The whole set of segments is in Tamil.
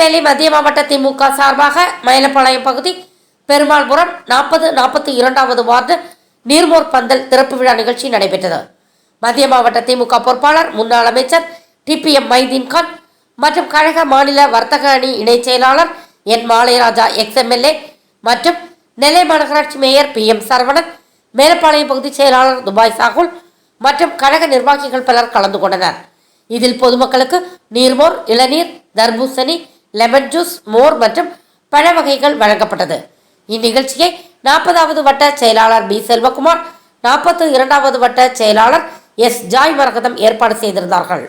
திருநெல்வேலி மத்திய மாவட்ட திமுக சார்பாக மயிலப்பாளையம் பகுதி பெருமாள்புரம் 40-42வது வார்டு நீர்மோர் பந்தல் திறப்பு விழா நிகழ்ச்சி நடைபெற்றது. மத்திய மாவட்ட திமுக பொறுப்பாளர் முன்னாள் அமைச்சர் TPM மைதீன்கான் மற்றும் கழக மாநில வர்த்தக அணி இணைச் செயலாளர் என் மாலைராஜா XMLA மற்றும் நெல்லை மாநகராட்சி மேயர் PM சரவணன், மேலப்பாளையம் பகுதி செயலாளர் துபாய் சாகுல் மற்றும் கழக நிர்வாகிகள் பலர் கலந்து கொண்டனர். இதில் பொதுமக்களுக்கு நீர்மோர், இளநீர், தர்பூசணி, லெமன் ஜூஸ், மோர் மற்றும் பழ வகைகள் வழங்கப்பட்டது. இந்நிகழ்ச்சியை 40வது வட்ட செயலாளர் B செல்வகுமார், 42வது வட்ட செயலாளர் S ஜாய் மரகதம் ஏற்பாடு செய்திருந்தார்கள்.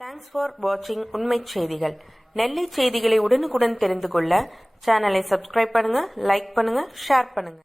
Thanks for watching உண்மை செய்திகள். நெல்லை செய்திகளை உடனுக்குடன் தெரிந்து கொள்ள சேனலை சப்ஸ்கிரைப் பண்ணுங்க, லைக் பண்ணுங்க, ஷேர் பண்ணுங்க.